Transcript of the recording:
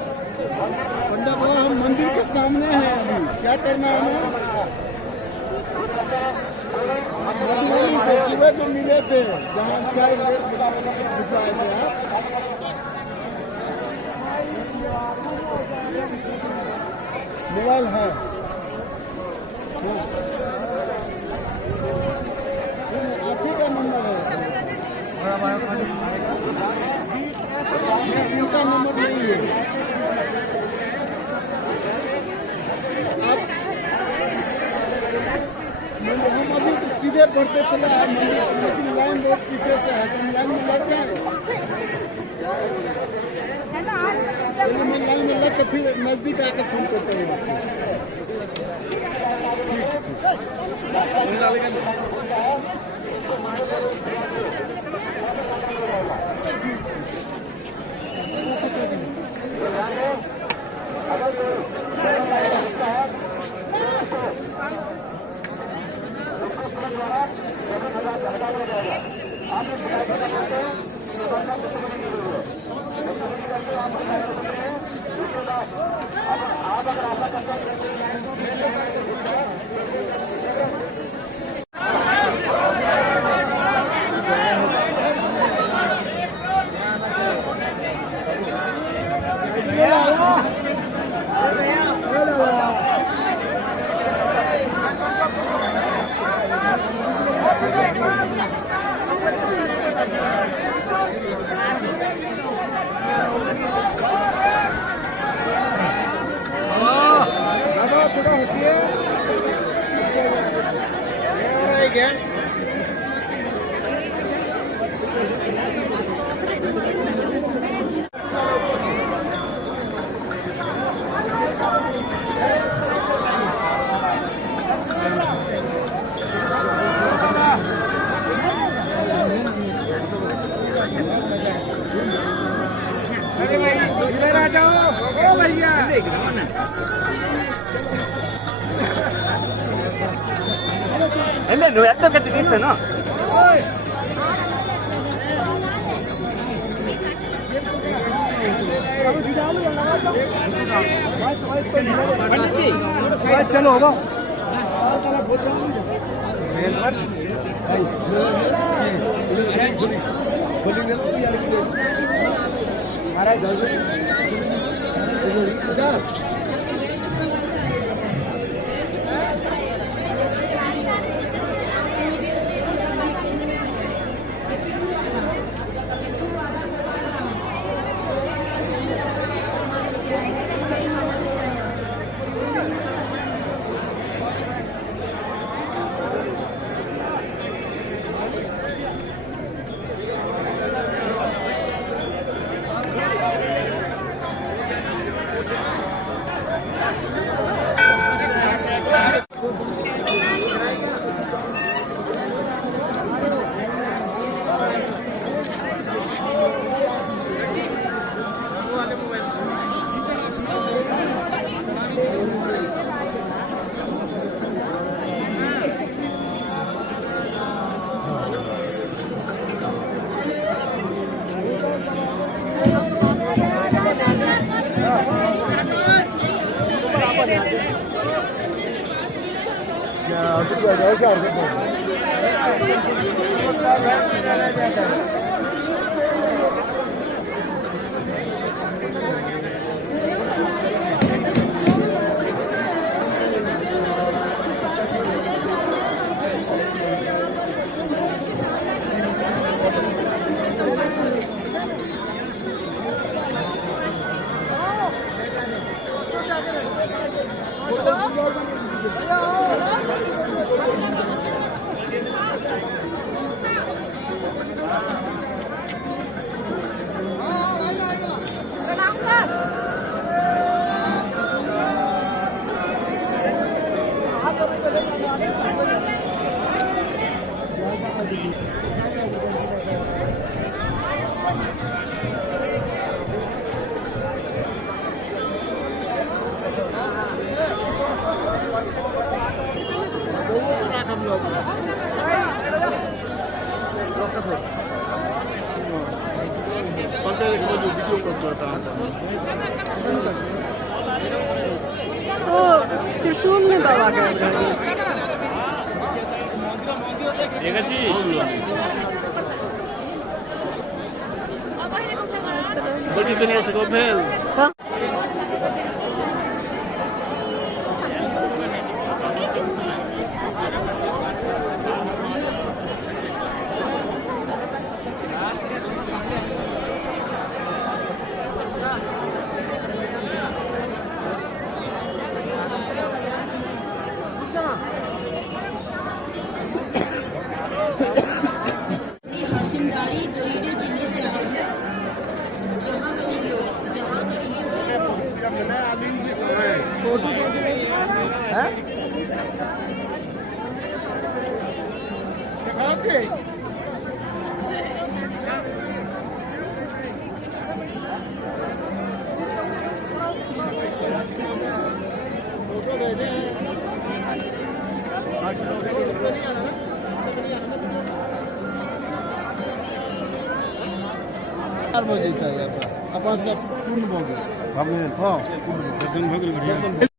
पंडा बाबा हम मंदिर के सामने हैं अभी, क्या करना है मधुबनी से सुबह जो मिले थे जहाँ चाय भिजवाए थे आप मोबाइल है आप ही का नंबर है इनका नंबर नहीं है हम अभी तो सीधे बढ़ते चले आए लेकिन लाइन बहुत पीछे से है तो लाइन में लग जाए मैं लाइन में लग के फिर नजदीक आकर फोन करते हैं నువ్వు ఎంత కత్తి తీస్తాను चलो होगा तो त्रिशूल में दबा गए Bagi kena sekopel. हसीनदारी दरिया जिले से आई है। जहाँ करेंगे जहाँ चार बजे का यात्रा अपन पूर्ण हो गया। दर्शन भगल बढ़िया